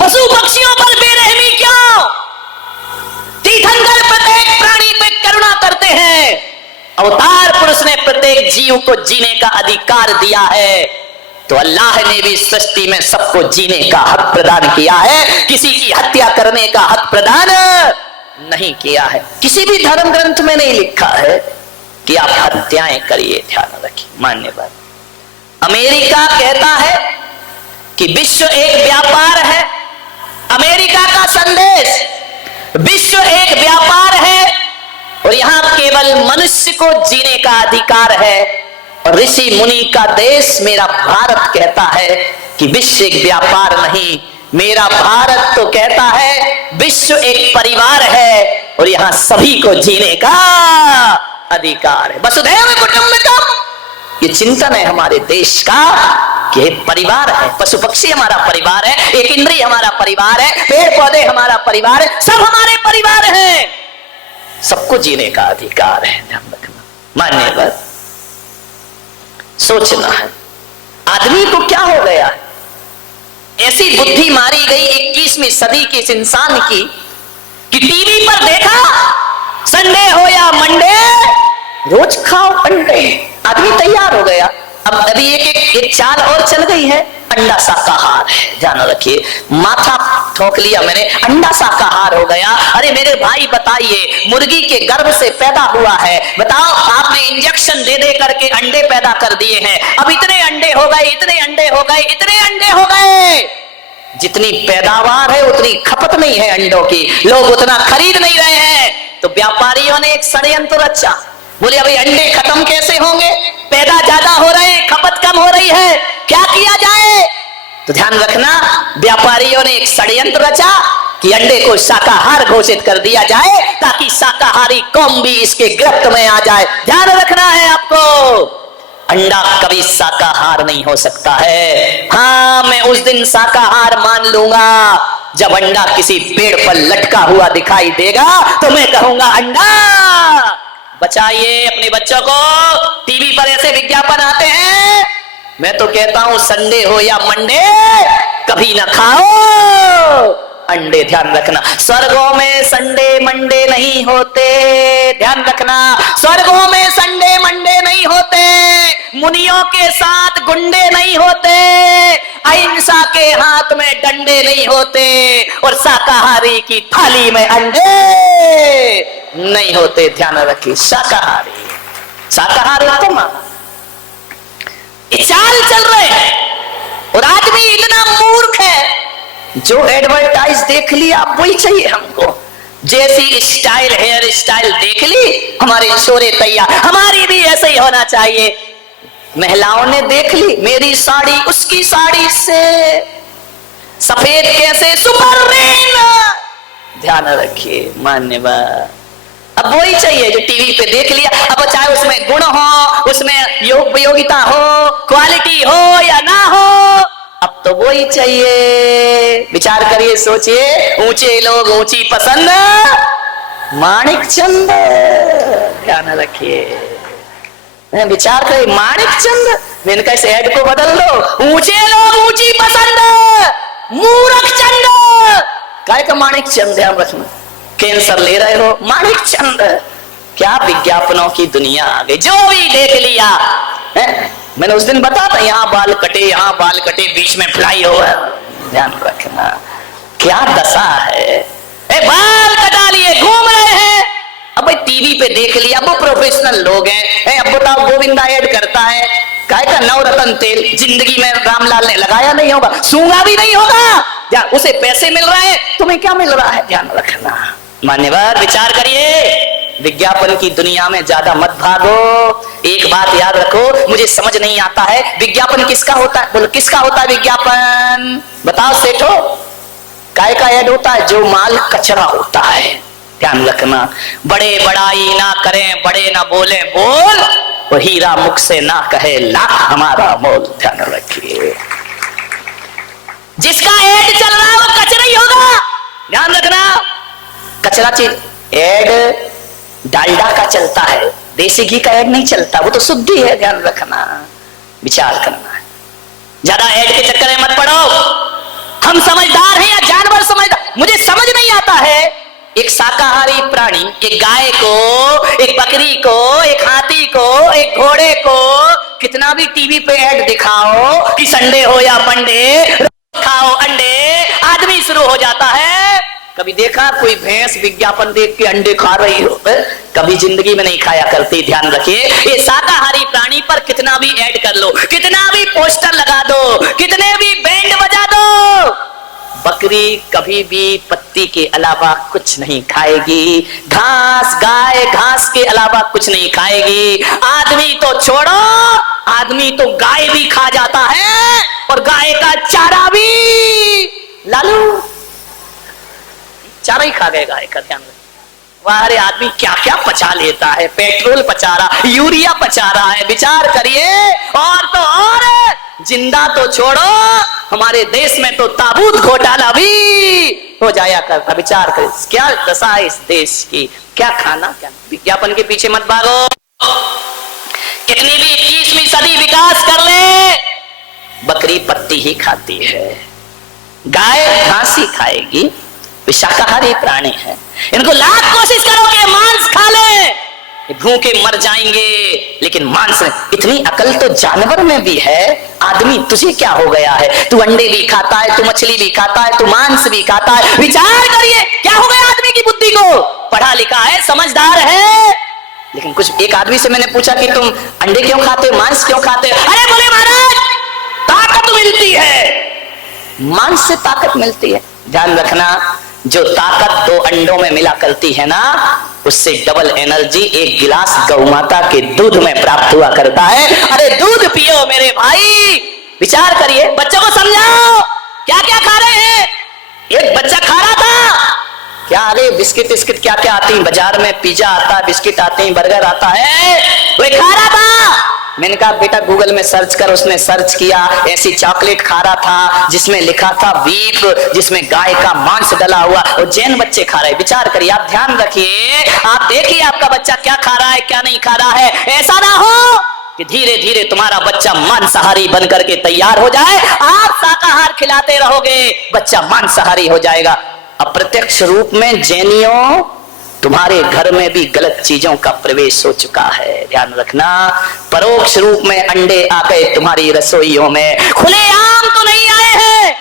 पशु पक्षियों पर बेरहमी क्यों? तीर्थंकर प्रत्येक प्राणी पे करुणा करते हैं। अवतार पुरुष ने प्रत्येक जीव को जीने का अधिकार दिया है, तो अल्लाह ने भी सृष्टि में सबको जीने का हक प्रदान किया है, किसी की हत्या करने का हक प्रदान नहीं किया है। किसी भी धर्म ग्रंथ में नहीं लिखा है कि आप हत्याएं करिए, ध्यान रखिए। मान्यवर अमेरिका कहता है कि विश्व एक व्यापार है। अमेरिका का संदेश, विश्व एक व्यापार है और यहां केवल मनुष्य को जीने का अधिकार है। और ऋषि मुनि का देश मेरा भारत कहता है कि विश्व एक व्यापार नहीं, मेरा भारत तो कहता है विश्व एक परिवार है और यहां सभी को जीने का अधिकार है। वसुधैव कुटुंबकम, ये चिंतन है हमारे देश का कि परिवार है, पशु पक्षी हमारा परिवार है, एक इंद्रिय हमारा परिवार है, पेड़ पौधे हमारा परिवार है, सब हमारे परिवार हैं, सबको जीने का अधिकार है। ध्यान रखना, मान्यवर सोचना है आदमी को क्या हो गया, ऐसी बुद्धि मारी गई 21वीं सदी के इस इंसान की कि टीवी पर देखा संडे हो या मंडे रोज खाओ अंडे। आदमी तैयार हो गया। अब अभी एक चाल और चल गई है, अंडा शाकाहार है। ध्यान रखिए, माथा ठोक लिया मैंने, अंडा शाकाहार हो गया। अरे मेरे भाई बताइए, मुर्गी के गर्भ से पैदा हुआ है, बताओ आपने इंजेक्शन दे दे करके अंडे पैदा कर दिए हैं। अब इतने अंडे हो गए, इतने अंडे हो गए, इतने अंडे हो गए। जितनी पैदावार है उतनी खपत नहीं है अंडों की, लोग उतना खरीद नहीं रहे हैं। तो व्यापारियों ने एक षड्यंत्र रचा। बोले अभी अंडे खत्म कैसे होंगे, पैदा ज्यादा हो रहे हैं, खपत कम हो रही है, क्या किया जाए? तो ध्यान रखना, व्यापारियों ने एक षड्यंत्र रचा कि अंडे को शाकाहार घोषित कर दिया जाए ताकि शाकाहारी कौम भी इसके गिरफ्त में आ जाए। ध्यान रखना है आपको, अंडा कभी शाकाहार नहीं हो सकता है। हाँ, मैं उस दिन शाकाहार मान लूंगा जब अंडा किसी पेड़ पर लटका हुआ दिखाई देगा, तो मैं कहूंगा अंडा बचाइए अपने बच्चों को। टीवी पर ऐसे विज्ञापन आते हैं, मैं तो कहता हूं संडे हो या मंडे कभी ना खाओ अंडे। ध्यान रखना, स्वर्गों में संडे मंडे नहीं होते। ध्यान रखना, स्वर्गों में संडे मंडे नहीं होते, मुनियों के साथ गुंडे नहीं होते, अहिंसा के हाथ में डंडे नहीं होते और शाकाहारी की थाली में अंडे नहीं होते। ध्यान रखिए, शाकाहारी, शाकाहार उत्तम चाल चल रहे हैं। और आदमी इतना मूर्ख है, जो एडवर्टाइज देख लिया वही चाहिए हमको, जैसी स्टाइल हेयर स्टाइल देख ली हमारे छोरे तैयार, हमारी भी ऐसे ही होना चाहिए। महिलाओं ने देख ली मेरी साड़ी उसकी साड़ी से सफेद कैसे, सुपर रेन। ध्यान रखिए मान्यवर, अब वही चाहिए जो टीवी पे देख लिया। अब चाहे उसमें गुण हो, उसमें उपयोगिता हो, क्वालिटी हो या ना हो, अब तो वही चाहिए। विचार करिए, सोचिए, ऊंचे लोग ऊंची पसंद, माणिक चंद। ध्यान रखिए, विचार करिए, माणिक चंद, मैंने कहा इस ऐड को बदल दो, ऊंचे लोग ऊंची पसंद, मूर्ख चंद। काय का माणिक चंद? ध्यान रखना, कैंसर ले रहे हो, माणिक चंद। क्या विज्ञापनों की दुनिया आ गई, जो भी देख लिया है? मैंने उस दिन बताया था, यहाँ बाल कटे, यहाँ बाल कटे, बीच में फ्लाई ओवर। ध्यान रखना, क्या दशा है। बाल कटा लिए घूम रहे हैं। अब भाई टीवी पे देख लिया, वो प्रोफेशनल लोग हैं। अब बताओ, गोविंदा ऐड करता है, काय का नवरत्न तेल, जिंदगी में रामलाल ने लगाया नहीं होगा, सूंघा भी नहीं होगा, उसे पैसे मिल रहे हैं, तुम्हें क्या मिल रहा है? ध्यान रखना मान्यवर, विचार करिए, विज्ञापन की दुनिया में ज्यादा मत भागो। एक बात याद रखो, मुझे समझ नहीं आता है विज्ञापन किसका होता है। बोलो किसका होता है विज्ञापन? बताओ सेठो, काय का ऐड होता है? जो माल कचरा होता है। ध्यान रखना, बड़े बड़ाई ना करें, बड़े ना बोले बोल, और हीरा मुख से ना कहे लाख हमारा मोल। ध्यान रखिए, जिसका ऐड चल रहा है वो कचरा ही होगा। ध्यान रखना, कचरा चीज ऐड डालडा का चलता है, देसी घी का ऐड नहीं चलता, वो तो शुद्धि है। ध्यान रखना, विचार करना है, ज्यादा ऐड के चक्कर में मत पड़ो। हम समझदार हैं या एक शाकाहारी प्राणी, एक गाय को, एक बकरी को, एक हाथी को, एक घोड़े को कितना भी टीवी पे ऐड दिखाओ कि संडे हो या मंडे, खाओ अंडे, आदमी शुरू हो जाता है। कभी देखा कोई भैंस विज्ञापन देख के अंडे खा रही हो? कभी जिंदगी में नहीं खाया करती। ध्यान रखिए, ये शाकाहारी प्राणी पर कितना भी ऐड कर लो, कितना भी पोस्टर लगा दो, कितने भी बैंड बजा दो, बकरी कभी भी पत्ती के अलावा कुछ नहीं खाएगी। घास, गाय घास के अलावा कुछ नहीं खाएगी। आदमी तो छोड़ो, आदमी तो गाय भी खा जाता है और गाय का चारा भी। लालू चारा ही खा गए गाय का। ध्यान वारे आदमी क्या क्या पचा लेता है, पेट्रोल पचा रहा, यूरिया पचा रहा है। विचार करिए। और तो और जिंदा तो छोड़ो, हमारे देश में तो ताबूत घोटाला भी हो जाया करता। विचार करिए क्या दशा है इस देश की। क्या खाना, क्या विज्ञापन के पीछे मत भागो। कितनी भी 21वीं सदी विकास कर ले, बकरी पत्ती ही खाती है, गाय घास ही खाएगी। शाकाहारी प्राणी है, इनको लाख कोशिश करो कि मांस खा ले, भूखे मर जाएंगे, लेकिन मांस। इतनी अकल तो जानवर में भी है। आदमी तुझे क्या हो गया है? तू अंडे भी खाता है, तू मछली भी खाता है, तू मांस भी खाता है। विचार करिए क्या हो गया आदमी की बुद्धि को। पढ़ा लिखा है, समझदार है, लेकिन कुछ एक आदमी से मैंने पूछा कि तुम अंडे क्यों खाते हो, मांस क्यों खाते हो? अरे बोले महाराज ताकत मिलती है, मांस से ताकत मिलती है। ध्यान रखना, जो ताकत 2 अंडों में मिला करती है ना, उससे डबल एनर्जी एक गिलास गौ माता के दूध में प्राप्त हुआ करता है। अरे दूध पियो मेरे भाई। विचार करिए, बच्चों को समझाओ क्या क्या खा रहे हैं। एक बच्चा खा रहा था क्या, अरे बिस्किट बिस्किट क्या क्या आती है बाजार में, पिज्जा आता है, बिस्किट आते हैं, बर्गर आता है, वो खा रहा था। मैंने कहा बेटा गूगल में सर्च कर। उसने सर्च किया, ऐसी चॉकलेट खा रहा था जिसमें लिखा था बीफ, जिसमें गाय का मांस डला हुआ, और जैन बच्चे खा रहे। विचार करिए, आप ध्यान रखिए, आप देखिए आपका बच्चा क्या खा रहा है, क्या नहीं खा रहा है। ऐसा ना हो कि धीरे धीरे तुम्हारा बच्चा मांसाहारी बन करके तैयार हो जाए। आप शाकाहार खिलाते रहोगे, बच्चा मांसाहारी हो जाएगा। अप्रत्यक्ष रूप में जैनियों तुम्हारे घर में भी गलत चीजों का प्रवेश हो चुका है। ध्यान रखना, परोक्ष रूप में अंडे आ गए तुम्हारी रसोइयों में। खुलेआम तो नहीं आए हैं,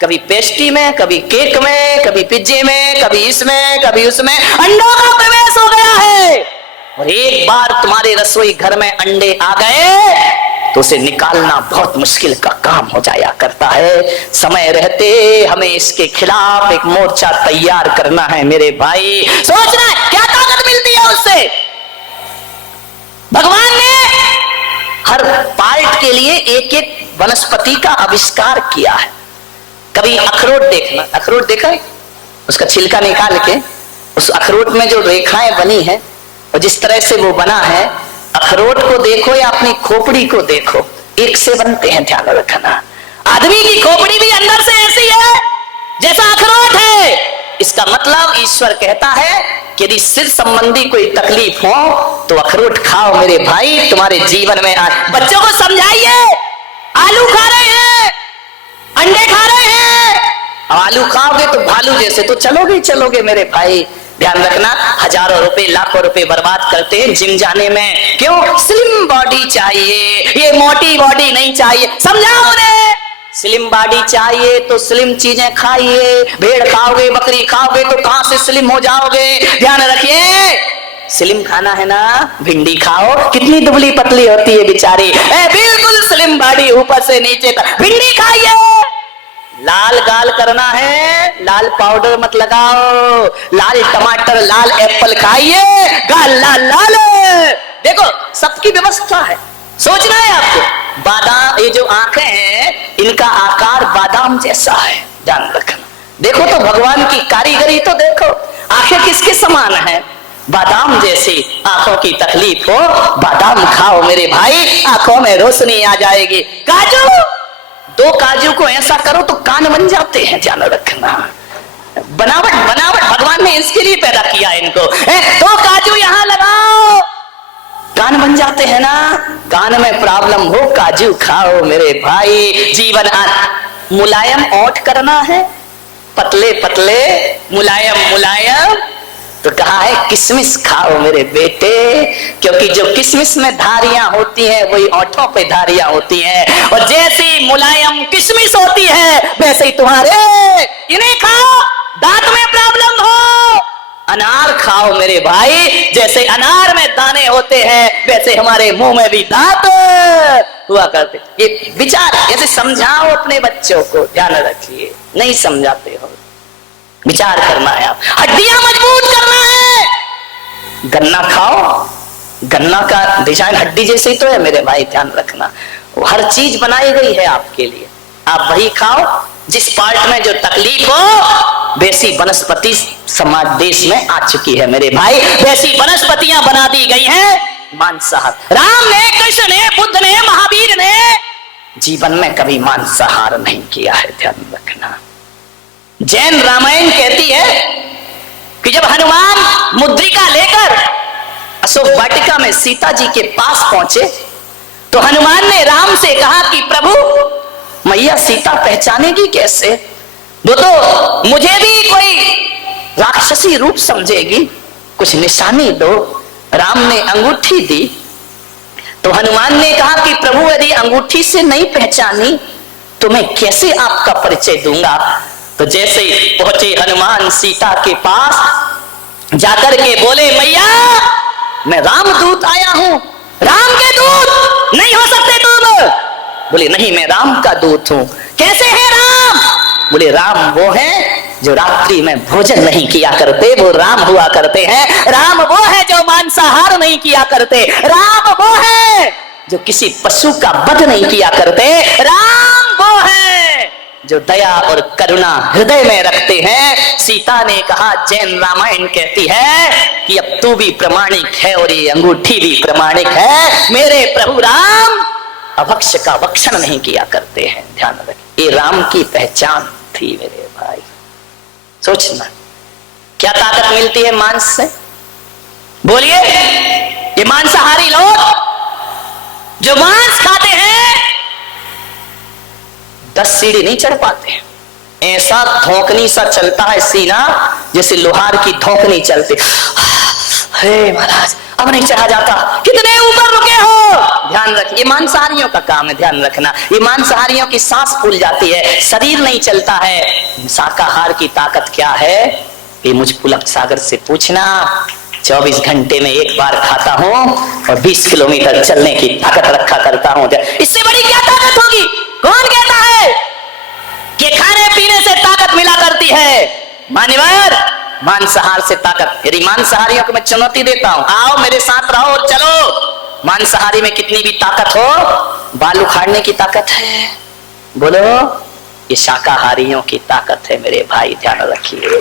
कभी पेस्ट्री में, कभी केक में, कभी पिज्जे में, कभी इसमें, कभी उसमें अंडों का प्रवेश हो गया है। और एक बार तुम्हारे रसोई घर में अंडे आ गए तो उसे निकालना बहुत मुश्किल का काम हो जाया करता है। समय रहते हमें इसके खिलाफ एक मोर्चा तैयार करना है मेरे भाई। सोचना है क्या ताकत मिलती है उससे। भगवान ने हर पार्ट के लिए एक एक वनस्पति का आविष्कार किया है। कभी अखरोट देखना, अखरोट देखा है? उसका छिलका निकाल के उस अखरोट में जो रेखाएं बनी है और जिस तरह से वो बना है, अखरोट को देखो या अपनी खोपड़ी को देखो, एक से बनते हैं। ध्यान रखना, आदमी की खोपड़ी भी अंदर से ऐसी है जैसा अखरोट है। इसका मतलब ईश्वर कहता है कि यदि सिर संबंधी कोई तकलीफ हो तो अखरोट खाओ मेरे भाई, तुम्हारे जीवन में बच्चों को समझाइए। आलू खा रहे हैं, अंडे खा रहे हैं, आलू खाओगे तो भालू जैसे तो चलोगे ही चलोगे मेरे भाई। ध्यान रखना, हजारों रुपए लाखों रुपए बर्बाद करते हैं जिम जाने में। क्यों? स्लिम बॉडी चाहिए, ये मोटी बॉडी नहीं चाहिए। समझाओ उन्हें, स्लिम बॉडी चाहिए तो स्लिम चीजें खाइए। भेड़ खाओगे, बकरी खाओगे तो कहां से स्लिम हो जाओगे। ध्यान रखिए, स्लिम खाना है ना, भिंडी खाओ, कितनी दुबली पतली होती है बेचारी, बिल्कुल स्लिम बॉडी ऊपर से नीचे तक। भिंडी खाइए। लाल गाल करना है, लाल पाउडर मत लगाओ, लाल टमाटर, लाल एप्पल खाइए, गाल लाल लाल। देखो सबकी व्यवस्था है, सोचना है आपको। बादाम, ये जो आंखें हैं इनका आकार बादाम जैसा है, ध्यान रखना। देखो तो भगवान की कारीगरी तो देखो, आंखें किसके समान है? बादाम जैसी। आंखों की तकलीफ हो, बादाम खाओ मेरे भाई, आंखों में रोशनी आ जाएगी। काजू, 2 काजू को ऐसा करो तो कान बन जाते हैं। ध्यान रखना, बनावट बनावट भगवान ने इसके लिए पैदा किया इनको। 2 काजू यहां लगाओ, कान बन जाते हैं ना। कान में प्रॉब्लम हो, काजू खाओ मेरे भाई। जीवन मुलायम ओठ करना है, पतले पतले मुलायम मुलायम, तो कहा है किशमिश खाओ मेरे बेटे, क्योंकि जो किशमिश में धारियां होती हैं वही होठों पे धारियां होती हैं, और जैसी मुलायम किशमिश होती है वैसे ही तुम्हारे, इन्हें खाओ दांत में प्रॉब्लम हो। अनार खाओ मेरे भाई, जैसे अनार में दाने होते हैं वैसे हमारे मुंह में भी दांत हुआ करते। ये विचार ऐसे समझाओ अपने बच्चों को, ध्यान रखिए, नहीं समझाते हो, विचार करना है, आप हड्डियां मजबूत करना है। गन्ना खाओ, गन्ना का डिजाइन हड्डी जैसे ही तो है मेरे भाई, ध्यान रखना, वो हर चीज बनाई गई है आपके लिए, आप वही खाओ जिस पार्ट में जो तकलीफ हो। वैसी वनस्पति समाज देश में आ चुकी है मेरे भाई, वैसी वनस्पतियां बना दी गई हैं मांसाहार। राम ने, कृष्ण ने, बुद्ध ने, महावीर ने जीवन में कभी मांसाहार नहीं किया है, ध्यान रखना। जैन रामायण कहती है कि जब हनुमान मुद्रिका लेकर अशोक वाटिका में सीता जी के पास पहुंचे तो हनुमान ने राम से कहा कि प्रभु मैया सीता पहचानेगी कैसे, वो तो मुझे भी कोई राक्षसी रूप समझेगी, कुछ निशानी दो। राम ने अंगूठी दी तो हनुमान ने कहा कि प्रभु यदि अंगूठी से नहीं पहचानी तो मैं कैसे आपका परिचय दूंगा। तो जैसे ही पहुंचे हनुमान सीता के पास, जाकर के बोले मैया मैं रामदूत आया हूं। राम के दूत नहीं हो सकते तुम। बोले नहीं मैं राम का दूत हूं। कैसे है राम? बोले राम वो है जो रात्रि में भोजन नहीं किया करते, वो राम हुआ करते हैं। राम वो है जो मांसाहार नहीं किया करते। राम वो है जो किसी पशु का वध नहीं किया करते। राम वो है जो दया और करुणा हृदय में रखते हैं। सीता ने कहा, जैन रामायण कहती है कि अब तू भी प्रमाणिक है और ये अंगूठी भी प्रमाणिक है। मेरे प्रभु राम अभक्ष्य का भक्षण नहीं किया करते हैं। ध्यान रखें, ये राम की पहचान थी मेरे भाई। सोचना क्या ताकत मिलती है मांस से। बोलिए, ये मांसाहारी लोग जो मांस खाते हैं 10 सीढ़ी नहीं चढ़ पाते। ऐसा धोकनी सा चलता है सीना जैसे लोहार की धोकनी चलती। हे महाराज अब नहीं चढ़ा जाता, कितने ऊपर रुके हो। ध्यान रखिए, ये मांसाहारियों का काम है, ध्यान रखना। ये मांसाहारियों की सांस फूल जाती है, शरीर नहीं चलता है। शाकाहार की ताकत क्या है ये मुझ पुलक सागर से पूछना। 24 घंटे में एक बार खाता हूं और 20 किलोमीटर चलने की ताकत रखा करता हूं। इससे बड़ी क्या ताकत होगी? कौन कहता है कि खाने पीने से ताकत मिला करती है? मान्यवर, मांसाहार से ताकत। यदि मांसाहारियों को मैं चुनौती देता हूं, आओ मेरे साथ रहो और चलो। मांसाहारी में कितनी भी ताकत हो, बाल उखाड़ने की ताकत है। बोलो, ये शाकाहारियों की ताकत है मेरे भाई, ध्यान रखिए।